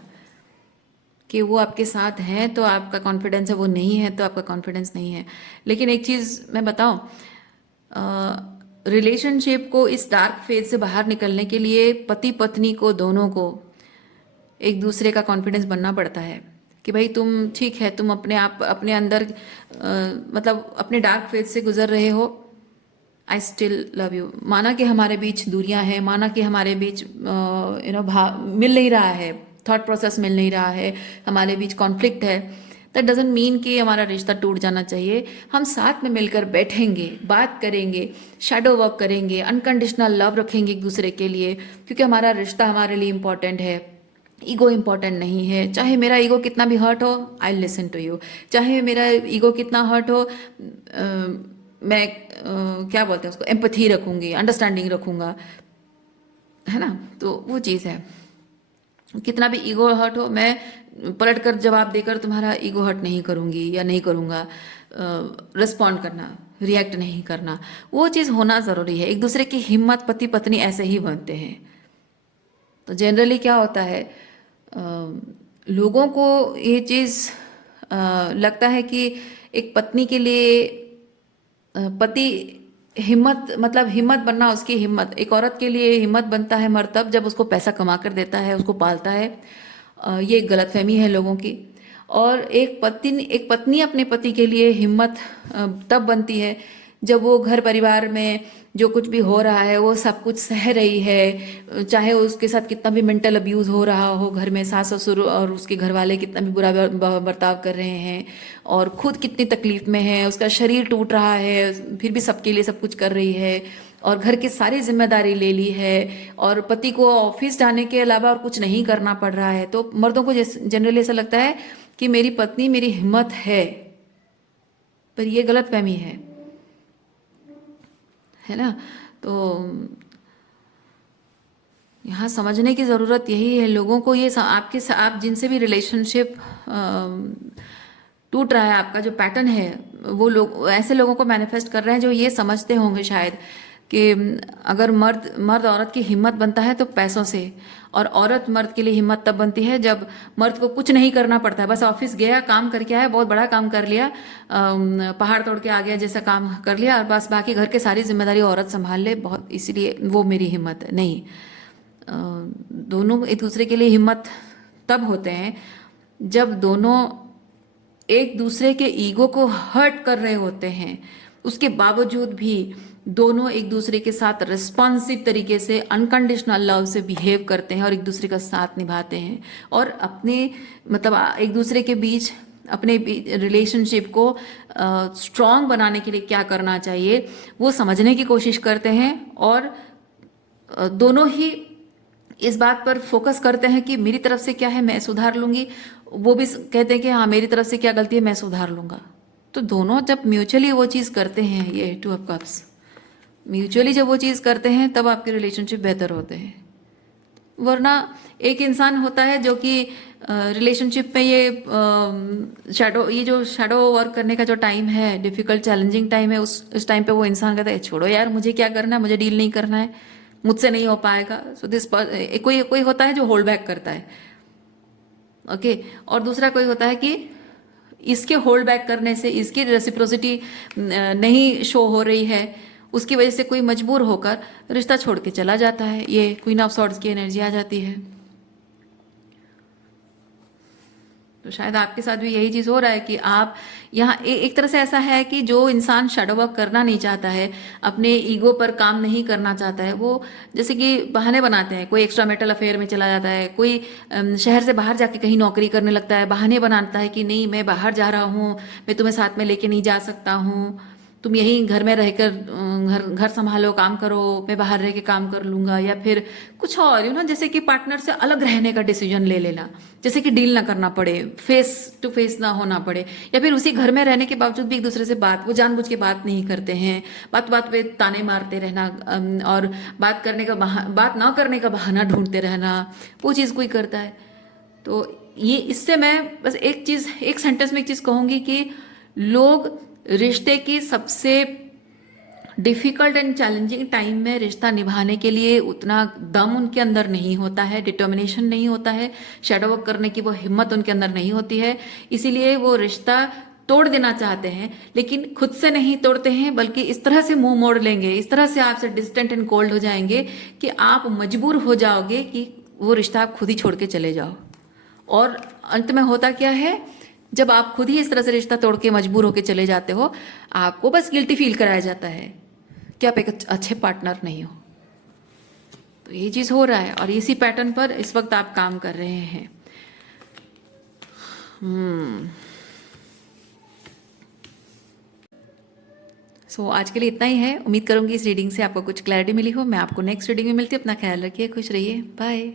कि वो आपके साथ हैं तो आपका कॉन्फिडेंस है, वो नहीं है तो आपका कॉन्फिडेंस नहीं है। लेकिन एक चीज़ मैं बताऊँ, रिलेशनशिप को इस डार्क फेज से बाहर निकलने के लिए पति पत्नी को, दोनों को एक दूसरे का कॉन्फिडेंस बनना पड़ता है कि भाई तुम ठीक है, तुम अपने अंदर मतलब अपने डार्क फेज से गुजर रहे हो, आई स्टिल लव यू। माना कि हमारे बीच दूरियां हैं, माना कि हमारे बीच मिल नहीं रहा है, थॉट प्रोसेस मिल नहीं रहा है, हमारे बीच कॉन्फ्लिक्ट है, दैट डजेंट मीन कि हमारा रिश्ता टूट जाना चाहिए। हम साथ में मिलकर बैठेंगे, बात करेंगे, शैडो वर्क करेंगे, अनकंडीशनल लव रखेंगे एक दूसरे के लिए, क्योंकि हमारा रिश्ता हमारे लिए इम्पॉर्टेंट है। ईगो इम्पॉर्टेंट नहीं है। चाहे मेरा ईगो कितना भी हर्ट हो, आई लिसन टू यू। चाहे मेरा ईगो कितना हर्ट हो, मैं क्या बोलते हैं उसको, एम्पथी रखूंगी, अंडरस्टैंडिंग रखूंगा, है ना। तो वो चीज़ है, कितना भी ईगो हर्ट हो, मैं पलट कर जवाब देकर तुम्हारा ईगो हर्ट नहीं करूंगी या नहीं करूंगा। रिस्पॉन्ड करना, रिएक्ट नहीं करना, वो चीज़ होना ज़रूरी है। एक दूसरे की हिम्मत पति पत्नी ऐसे ही बनते हैं। तो जनरली क्या होता है, लोगों को ये चीज़ लगता है कि एक पत्नी के लिए पति हिम्मत, मतलब हिम्मत बनना, उसकी हिम्मत, एक औरत के लिए हिम्मत बनता है मर्द तब जब उसको पैसा कमा कर देता है, उसको पालता है। ये एक गलतफहमी है लोगों की। और एक पत्नी अपने पति के लिए हिम्मत तब बनती है जब वो घर परिवार में जो कुछ भी हो रहा है वो सब कुछ सह रही है, चाहे उसके साथ कितना भी मेंटल अब्यूज हो रहा हो, घर में सास ससुर और उसके घर वाले कितना भी बुरा बर्ताव कर रहे हैं, और खुद कितनी तकलीफ में है, उसका शरीर टूट रहा है, फिर भी सबके लिए सब कुछ कर रही है, और घर की सारी जिम्मेदारी ले ली है, और पति को ऑफिस जाने के अलावा और कुछ नहीं करना पड़ रहा है। तो मर्दों को जनरली ऐसा लगता है कि मेरी पत्नी मेरी हिम्मत है, पर ये गलतफहमी है ना। तो यहाँ समझने की ज़रूरत यही है लोगों को, ये आप जिनसे भी रिलेशनशिप टूट रहा है, आपका जो पैटर्न है, वो लोग ऐसे लोगों को मैनिफेस्ट कर रहे हैं जो ये समझते होंगे शायद कि अगर मर्द मर्द औरत की हिम्मत बनता है तो पैसों से, और औरत मर्द के लिए हिम्मत तब बनती है जब मर्द को कुछ नहीं करना पड़ता है, बस ऑफिस गया, काम करके आया, बहुत बड़ा काम कर लिया, पहाड़ तोड़ के आ गया जैसा काम कर लिया, और बस बाकी घर के सारी जिम्मेदारी औरत संभाल ले, बहुत इसलिए वो मेरी हिम्मत है। नहीं, दोनों एक दूसरे के लिए हिम्मत तब होते हैं जब दोनों एक दूसरे के ईगो को हर्ट कर रहे होते हैं, उसके बावजूद भी दोनों एक दूसरे के साथ रिस्पॉन्सिव तरीके से अनकंडीशनल लव से बिहेव करते हैं और एक दूसरे का साथ निभाते हैं, और अपने मतलब एक दूसरे के बीच अपने रिलेशनशिप को स्ट्रॉन्ग बनाने के लिए क्या करना चाहिए वो समझने की कोशिश करते हैं, और दोनों ही इस बात पर फोकस करते हैं कि मेरी तरफ से क्या है मैं सुधार लूंगी, वो भी कहते हैं कि हाँ मेरी तरफ से क्या गलती है मैं सुधार लूंगा। तो दोनों जब म्यूचुअली वो चीज़ करते हैं, ये टू ऑफ कप्स म्यूचुअली जब वो चीज़ करते हैं तब आपके रिलेशनशिप बेहतर होते हैं। वरना एक इंसान होता है जो कि रिलेशनशिप में ये जो शैडो वर्क करने का जो टाइम है, डिफिकल्ट चैलेंजिंग टाइम है, उस टाइम पे वो इंसान कहता है छोड़ो यार मुझे क्या करना है, मुझे डील नहीं करना है, मुझसे नहीं हो पाएगा। सो दिस कोई कोई होता है जो होल्ड बैक करता है, ओके और दूसरा कोई होता है कि इसके होल्ड बैक करने से, इसकी रेसिप्रोसिटी नहीं शो हो रही है, उसकी वजह से कोई मजबूर होकर रिश्ता छोड़ के चला जाता है। ये क्वीन ऑफ सॉर्ड्स की एनर्जी आ जाती है। तो शायद आपके साथ भी यही चीज़ हो रहा है कि आप यहाँ एक तरह से ऐसा है कि जो इंसान शैडो वर्क करना नहीं चाहता है, अपने ईगो पर काम नहीं करना चाहता है, वो जैसे कि बहाने बनाते हैं, कोई एक्स्ट्रा मेटल अफेयर में चला जाता है, कोई शहर से बाहर जाके कहीं नौकरी करने लगता है, बहाने बनाता है कि नहीं मैं बाहर जा रहा हूँ, मैं तुम्हें साथ में लेके नहीं जा सकता हूँ, तुम यहीं घर में रहकर घर घर संभालो, काम करो, मैं बाहर रह के काम कर लूंगा, या फिर कुछ और जैसे कि पार्टनर से अलग रहने का डिसीजन ले लेना, जैसे कि डील ना करना पड़े, फेस टू फेस ना होना पड़े, या फिर उसी घर में रहने के बावजूद भी एक दूसरे से वो जानबूझ के बात नहीं करते हैं, बात बात पे ताने मारते रहना, और बात ना करने का बहाना ढूंढते रहना, वो चीज़ कोई करता है। तो ये इससे मैं बस एक सेंटेंस में एक चीज़ कहूँगी कि लोग रिश्ते की सबसे डिफिकल्ट एंड चैलेंजिंग टाइम में रिश्ता निभाने के लिए उतना दम उनके अंदर नहीं होता है, डिटर्मिनेशन नहीं होता है, शैडो वर्क करने की वो हिम्मत उनके अंदर नहीं होती है, इसीलिए वो रिश्ता तोड़ देना चाहते हैं, लेकिन खुद से नहीं तोड़ते हैं, बल्कि इस तरह से मुंह मोड़ लेंगे, इस तरह से आपसे डिस्टेंट एंड कोल्ड हो जाएंगे कि आप मजबूर हो जाओगे कि वो रिश्ता आप खुद ही छोड़ के चले जाओ। और अंत में होता क्या है, जब आप खुद ही इस तरह से रिश्ता तोड़ के मजबूर होकर चले जाते हो, आपको बस गिल्टी फील कराया जाता है कि आप एक अच्छे पार्टनर नहीं हो। तो ये चीज़ हो रहा है, और इसी पैटर्न पर इस वक्त आप काम कर रहे हैं। सो आज के लिए इतना ही है। उम्मीद करूंगी इस रीडिंग से आपको कुछ क्लैरिटी मिली हो। मैं आपको नेक्स्ट रीडिंग में मिलती हूँ। अपना ख्याल रखिए, खुश रहिए, बाय।